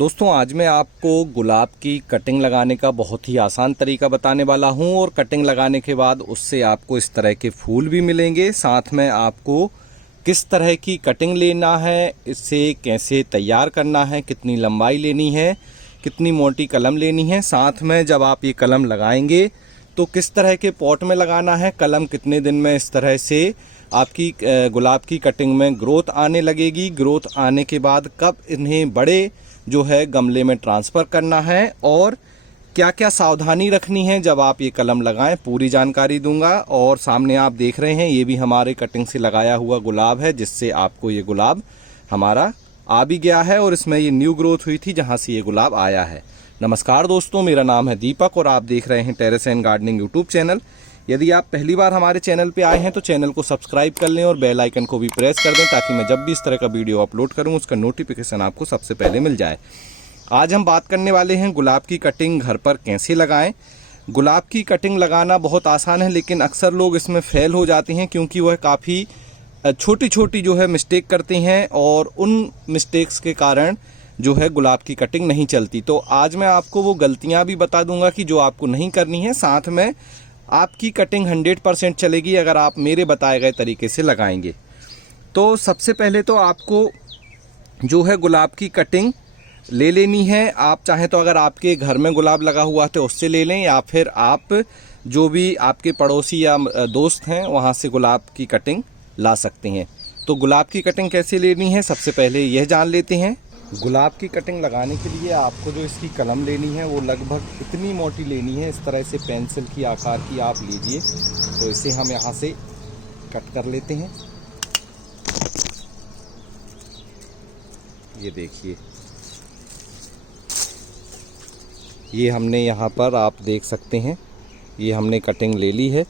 दोस्तों आज मैं आपको गुलाब की कटिंग लगाने का बहुत ही आसान तरीका बताने वाला हूं और कटिंग लगाने के बाद उससे आपको इस तरह के फूल भी मिलेंगे। साथ में आपको किस तरह की कटिंग लेना है, इसे कैसे तैयार करना है, कितनी लंबाई लेनी है, कितनी मोटी कलम लेनी है, साथ में जब आप ये कलम लगाएंगे तो किस तरह के पॉट में लगाना है, कलम कितने दिन में इस तरह से आपकी गुलाब की कटिंग में ग्रोथ आने लगेगी, ग्रोथ आने के बाद कब इन्हें बड़े जो है गमले में ट्रांसफ़र करना है और क्या क्या सावधानी रखनी है जब आप ये कलम लगाएं, पूरी जानकारी दूंगा। और सामने आप देख रहे हैं ये भी हमारे कटिंग से लगाया हुआ गुलाब है, जिससे आपको ये गुलाब हमारा आ भी गया है और इसमें ये न्यू ग्रोथ हुई थी जहां से ये गुलाब आया है। नमस्कार दोस्तों, मेरा नाम है दीपक और आप देख रहे हैं terrace and gardening YouTube channel. यदि आप पहली बार हमारे चैनल पे आए हैं तो चैनल को सब्सक्राइब कर लें और बेल आइकन को भी प्रेस कर दें ताकि मैं जब भी इस तरह का वीडियो अपलोड करूं उसका नोटिफिकेशन आपको सबसे पहले मिल जाए। आज हम बात करने वाले हैं गुलाब की कटिंग घर पर कैसे लगाएं। गुलाब की कटिंग लगाना बहुत आसान है, लेकिन अक्सर लोग इसमें फेल हो जाते हैं क्योंकि वह काफ़ी छोटी छोटी जो है मिस्टेक करते हैं और उन मिस्टेक्स के कारण जो है गुलाब की कटिंग नहीं चलती। तो आज मैं आपको वो गलतियां भी बता दूंगा कि जो आपको नहीं करनी है, साथ में आपकी कटिंग 100% चलेगी अगर आप मेरे बताए गए तरीके से लगाएंगे। तो सबसे पहले तो आपको जो है गुलाब की कटिंग ले लेनी है। आप चाहें तो अगर आपके घर में गुलाब लगा हुआ है तो उससे ले लें, या फिर आप जो भी आपके पड़ोसी या दोस्त हैं वहाँ से गुलाब की कटिंग ला सकते हैं। तो गुलाब की कटिंग कैसे लेनी है सबसे पहले यह जान लेते हैं। गुलाब की कटिंग लगाने के लिए आपको जो इसकी कलम लेनी है वो लगभग इतनी मोटी लेनी है, इस तरह से पेंसिल की आकार की आप लीजिए। तो इसे हम यहाँ से कट कर लेते हैं। ये देखिए, ये हमने यहाँ पर आप देख सकते हैं ये हमने कटिंग ले ली है।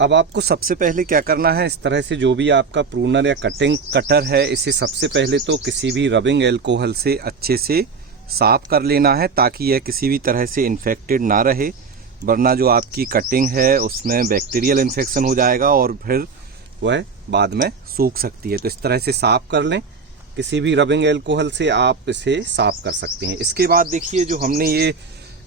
अब आपको सबसे पहले क्या करना है, इस तरह से जो भी आपका प्रूनर या कटिंग कटर है इसे सबसे पहले तो किसी भी रबिंग एल्कोहल से अच्छे से साफ़ कर लेना है ताकि यह किसी भी तरह से इन्फेक्टेड ना रहे, वरना जो आपकी कटिंग है उसमें बैक्टीरियल इन्फेक्शन हो जाएगा और फिर वह बाद में सूख सकती है। तो इस तरह से साफ़ कर लें, किसी भी रबिंग एल्कोहल से आप इसे साफ़ कर सकते हैं। इसके बाद देखिए जो हमने ये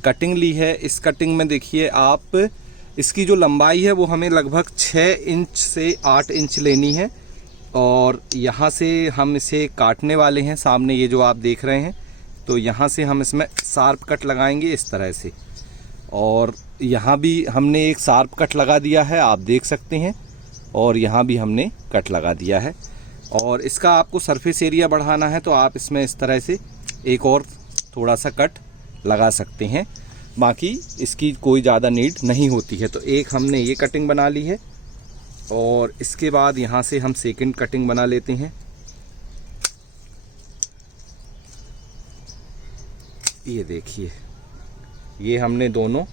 कटिंग ली है, इस कटिंग में देखिए आप इसकी जो लंबाई है वो हमें लगभग 6 इंच से 8 इंच लेनी है और यहाँ से हम इसे काटने वाले हैं। सामने ये जो आप देख रहे हैं, तो यहाँ से हम इसमें शार्प कट लगाएंगे इस तरह से, और यहाँ भी हमने एक शार्प कट लगा दिया है, आप देख सकते हैं, और यहाँ भी हमने कट लगा दिया है। और इसका आपको सरफेस एरिया बढ़ाना है तो आप इसमें इस तरह से एक और थोड़ा सा कट लगा सकते हैं, बाकी इसकी कोई ज़्यादा नीड नहीं होती है। तो एक हमने ये कटिंग बना ली है और इसके बाद यहाँ से हम सेकंड कटिंग बना लेते हैं। ये देखिए, ये हमने दोनों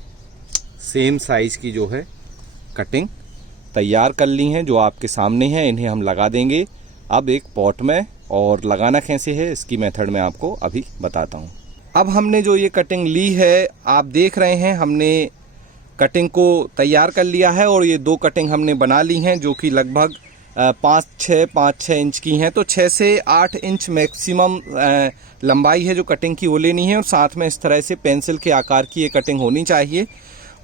सेम साइज़ की जो है कटिंग तैयार कर ली हैं जो आपके सामने हैं। इन्हें हम लगा देंगे अब एक पॉट में, और लगाना कैसे है इसकी मेथड मैं आपको अभी बताता हूँ। अब हमने जो ये कटिंग ली है आप देख रहे हैं, हमने कटिंग को तैयार कर लिया है और ये दो कटिंग हमने बना ली हैं जो कि लगभग 5-6 इंच की हैं। तो 6 से 8 इंच मैक्सिमम लंबाई है जो कटिंग की वो लेनी है, और साथ में इस तरह से पेंसिल के आकार की ये कटिंग होनी चाहिए।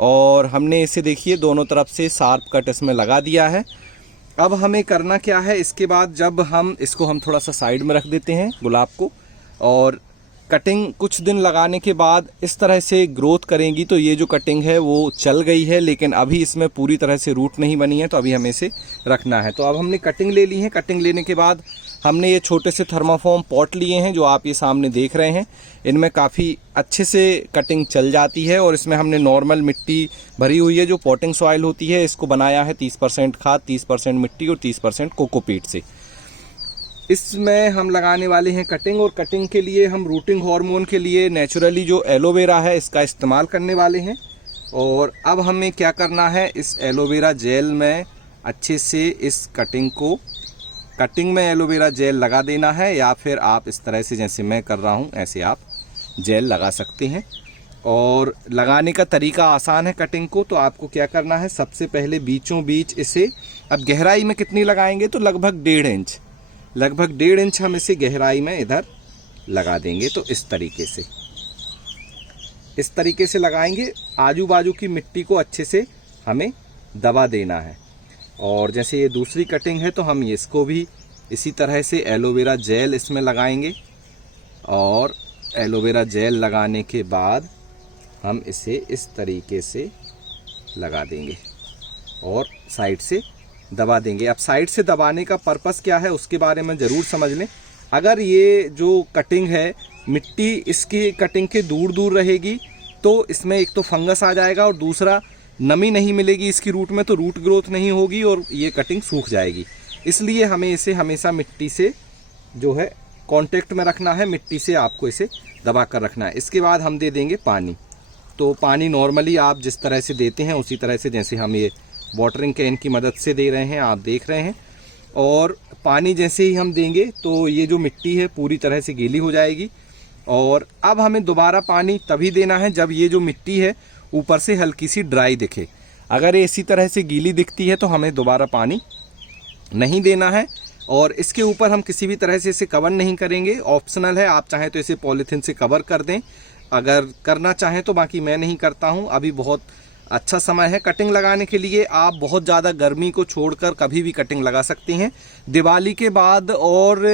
और हमने इसे देखिए दोनों तरफ से शार्प कट इसमें लगा दिया है। अब हमें करना क्या है, इसके बाद जब हम इसको हम थोड़ा सा साइड में रख देते हैं गुलाब को, और कटिंग कुछ दिन लगाने के बाद इस तरह से ग्रोथ करेंगी। तो ये जो कटिंग है वो चल गई है, लेकिन अभी इसमें पूरी तरह से रूट नहीं बनी है, तो अभी हमें इसे रखना है। तो अब हमने कटिंग ले ली है। कटिंग लेने के बाद हमने ये छोटे से थर्माफॉर्म पॉट लिए हैं जो आप ये सामने देख रहे हैं। इनमें काफ़ी अच्छे से कटिंग चल जाती है और इसमें हमने नॉर्मल मिट्टी भरी हुई है जो पॉटिंग सॉइल होती है। इसको बनाया है 30% खाद, 30% मिट्टी और 30% कोकोपीट से। इसमें हम लगाने वाले हैं कटिंग, और कटिंग के लिए हम रूटिंग हार्मोन के लिए नेचुरली जो एलोवेरा है इसका इस्तेमाल करने वाले हैं। और अब हमें क्या करना है, इस एलोवेरा जेल में अच्छे से इस कटिंग में एलोवेरा जेल लगा देना है, या फिर आप इस तरह से जैसे मैं कर रहा हूँ ऐसे आप जेल लगा सकते हैं। और लगाने का तरीका आसान है कटिंग को। तो आपको क्या करना है, सबसे पहले बीचों बीच इसे, अब गहराई में कितनी लगाएंगे तो लगभग 1.5 इंच हम इसे गहराई में इधर लगा देंगे। तो इस तरीके से लगाएंगे। आजू बाजू की मिट्टी को अच्छे से हमें दबा देना है। और जैसे ये दूसरी कटिंग है तो हम इसको भी इसी तरह से एलोवेरा जेल इसमें लगाएंगे और एलोवेरा जेल लगाने के बाद हम इसे इस तरीके से लगा देंगे और साइड से दबा देंगे। अब साइड से दबाने का पर्पस क्या है उसके बारे में ज़रूर समझ लें। अगर ये जो कटिंग है मिट्टी इसकी कटिंग के दूर दूर रहेगी तो इसमें एक तो फंगस आ जाएगा और दूसरा नमी नहीं मिलेगी इसकी रूट में, तो रूट ग्रोथ नहीं होगी और ये कटिंग सूख जाएगी। इसलिए हमें इसे हमेशा मिट्टी से जो है कांटेक्ट में रखना है, मिट्टी से आपको इसे दबा कर रखना है। इसके बाद हम दे देंगे पानी। तो पानी नॉर्मली आप जिस तरह से देते हैं उसी तरह से, जैसे हम ये वाटरिंग कैन की मदद से दे रहे हैं, आप देख रहे हैं। और पानी जैसे ही हम देंगे तो ये जो मिट्टी है पूरी तरह से गीली हो जाएगी। और अब हमें दोबारा पानी तभी देना है जब ये जो मिट्टी है ऊपर से हल्की सी ड्राई दिखे। अगर ये इसी तरह से गीली दिखती है तो हमें दोबारा पानी नहीं देना है। और इसके ऊपर हम किसी भी तरह से इसे कवर नहीं करेंगे, ऑप्शनल है। आप चाहें तो इसे पॉलीथीन से कवर कर दें अगर करना चाहें तो, बाकी मैं नहीं करता हूं। अभी बहुत अच्छा समय है कटिंग लगाने के लिए। आप बहुत ज़्यादा गर्मी को छोड़कर कभी भी कटिंग लगा सकते हैं। दिवाली के बाद और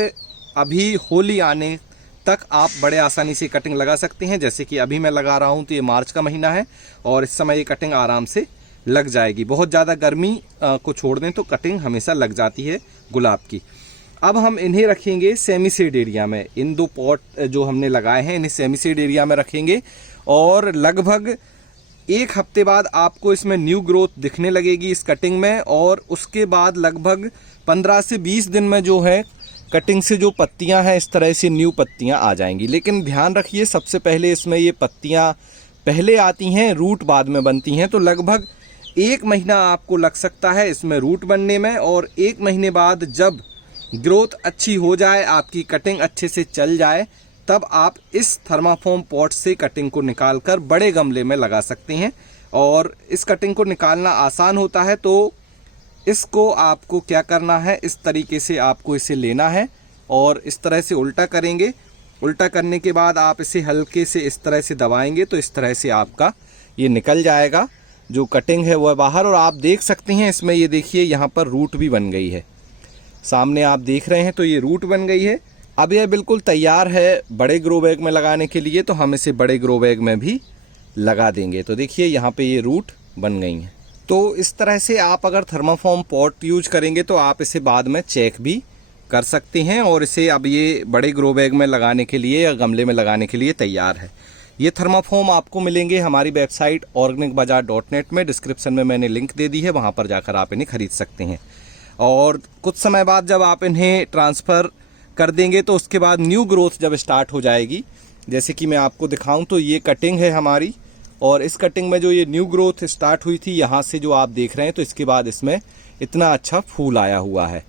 अभी होली आने तक आप बड़े आसानी से कटिंग लगा सकते हैं। जैसे कि अभी मैं लगा रहा हूं तो ये मार्च का महीना है और इस समय ये कटिंग आराम से लग जाएगी। बहुत ज़्यादा गर्मी को छोड़ दें तो कटिंग हमेशा लग जाती है गुलाब की। अब हम इन्हें रखेंगे सेमी सीड एरिया में। इन दो पॉट जो हमने लगाए हैं इन्हें सेमी सीड एरिया में रखेंगे और लगभग 1 हफ्ते बाद आपको इसमें न्यू ग्रोथ दिखने लगेगी इस कटिंग में। और उसके बाद लगभग 15 से 20 दिन में जो है कटिंग से जो पत्तियां हैं इस तरह से न्यू पत्तियां आ जाएंगी। लेकिन ध्यान रखिए सबसे पहले इसमें ये पत्तियां पहले आती हैं, रूट बाद में बनती हैं। तो लगभग 1 महीना आपको लग सकता है इसमें रूट बनने में। और 1 महीने बाद जब ग्रोथ अच्छी हो जाए, आपकी कटिंग अच्छे से चल जाए, तब आप इस थर्माफॉर्म पॉट से कटिंग को निकालकर बड़े गमले में लगा सकते हैं। और इस कटिंग को निकालना आसान होता है। तो इसको आपको क्या करना है, इस तरीके से आपको इसे लेना है और इस तरह से उल्टा करेंगे। उल्टा करने के बाद आप इसे हल्के से इस तरह से दबाएंगे तो इस तरह से आपका ये निकल जाएगा जो कटिंग है वह बाहर। और आप देख सकते हैं इसमें ये देखिए यहाँ पर रूट भी बन गई है, सामने आप देख रहे हैं। तो ये रूट बन गई है। अब यह बिल्कुल तैयार है बड़े ग्रो बैग में लगाने के लिए। तो हम इसे बड़े ग्रो बैग में भी लगा देंगे। तो देखिए यहाँ पे ये रूट बन गई हैं। तो इस तरह से आप अगर थर्माफॉर्म पॉट यूज करेंगे तो आप इसे बाद में चेक भी कर सकते हैं। और इसे अब ये बड़े ग्रो बैग में लगाने के लिए या गमले में लगाने के लिए तैयार है। ये थर्माफॉर्म आपको मिलेंगे हमारी वेबसाइट organicbazaar.net में। डिस्क्रिप्शन में मैंने लिंक दे दी है, वहाँ पर जाकर आप इन्हें खरीद सकते हैं। और कुछ समय बाद जब आप इन्हें ट्रांसफ़र कर देंगे तो उसके बाद न्यू ग्रोथ जब स्टार्ट हो जाएगी, जैसे कि मैं आपको दिखाऊं तो ये कटिंग है हमारी। और इस कटिंग में जो ये न्यू ग्रोथ स्टार्ट हुई थी यहाँ से जो आप देख रहे हैं, तो इसके बाद इसमें इतना अच्छा फूल आया हुआ है।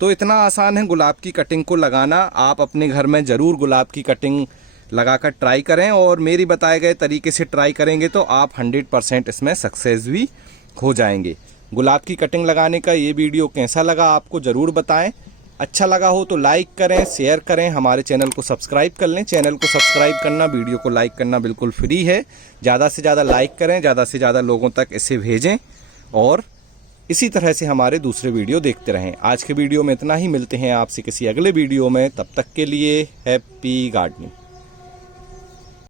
तो इतना आसान है गुलाब की कटिंग को लगाना। आप अपने घर में ज़रूर गुलाब की कटिंग लगाकर ट्राई करें और मेरी बताए गए तरीके से ट्राई करेंगे तो आप 100% इसमें सक्सेस भी हो जाएंगे। गुलाब की कटिंग लगाने का ये वीडियो कैसा लगा आपको ज़रूर बताएं। अच्छा लगा हो तो लाइक करें, शेयर करें, हमारे चैनल को सब्सक्राइब कर लें। चैनल को सब्सक्राइब करना, वीडियो को लाइक करना बिल्कुल फ्री है। ज़्यादा से ज़्यादा लाइक करें, ज़्यादा से ज़्यादा लोगों तक इसे भेजें और इसी तरह से हमारे दूसरे वीडियो देखते रहें। आज के वीडियो में इतना ही, मिलते हैं आपसे किसी अगले वीडियो में। तब तक के लिए हैप्पी गार्डनिंग।